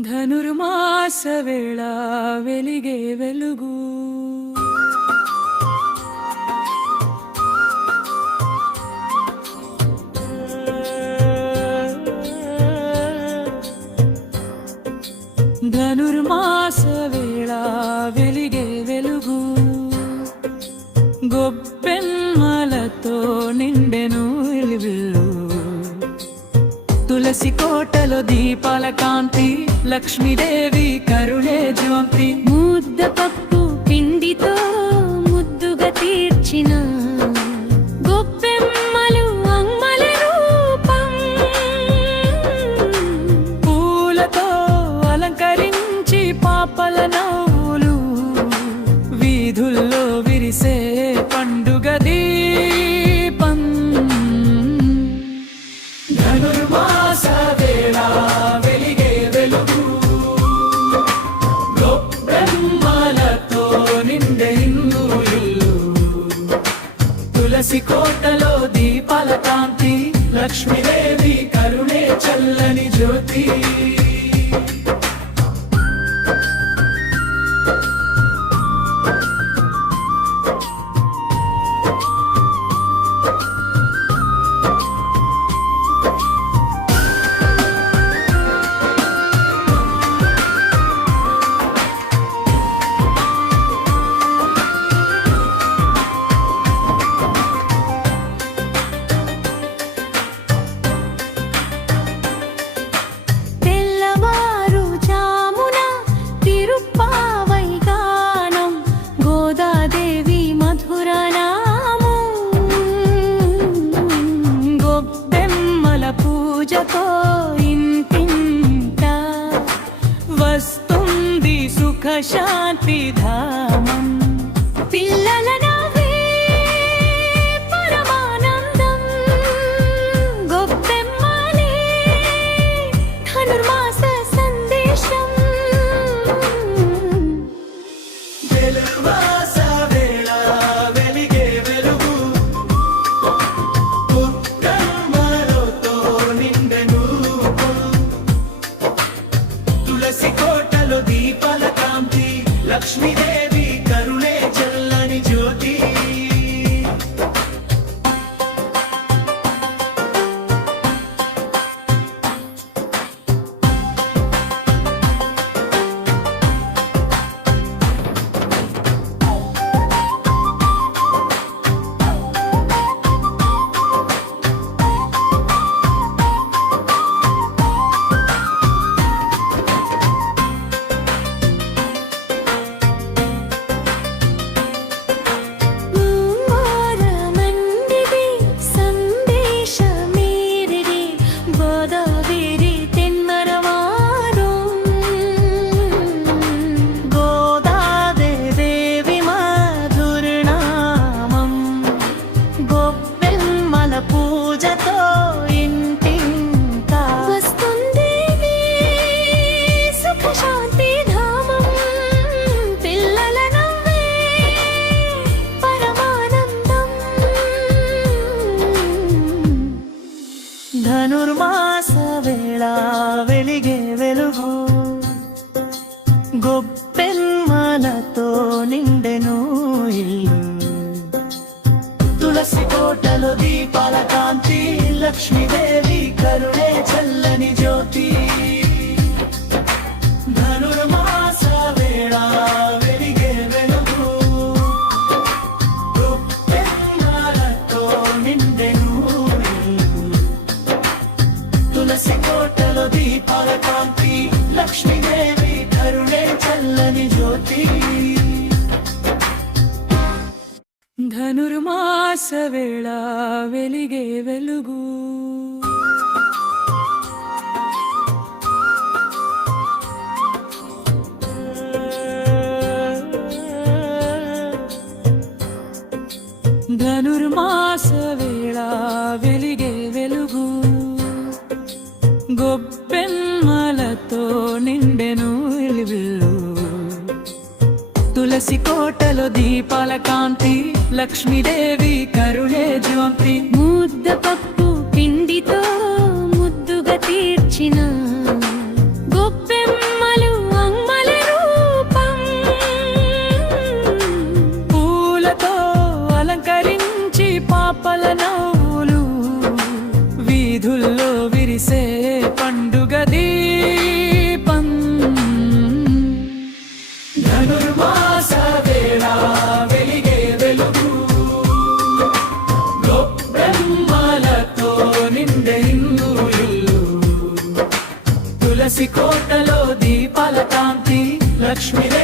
ధనుర్మాస వేళ వెలిగే వెలుగు. ధనుర్మాస వేళ వెలిగే వెలుగు. గొబ్బెమ్మలతో నిండెను ఇల్లు తులసి కోటలో దీపాల కాంతి లక్ష్మీదేవి కరుణే జ్యోతి ముద్ద పప్పు కోటలో దీపాల కాంతి లక్ష్మీదేవి ശാന്തിധാ లక్ష్మీదేవి కోటలు దీపాల కాంతి లక్ష్మీదేవి కరుణే చల్లని జ్యోతి. ధనుర్మాస వేళ వెలిగే వెలుగు. ధనుర్మాస వేళ వెలిగే వెలుగు. గొబ్బెమ్మలతో నిండెను ఇల్లు. తులసి కోటలో దీపాల కాంతి. లక్ష్మీదేవి కరుణే జ్యోతి పక్క కోటలో దీపాల కాంతి లక్ష్మీ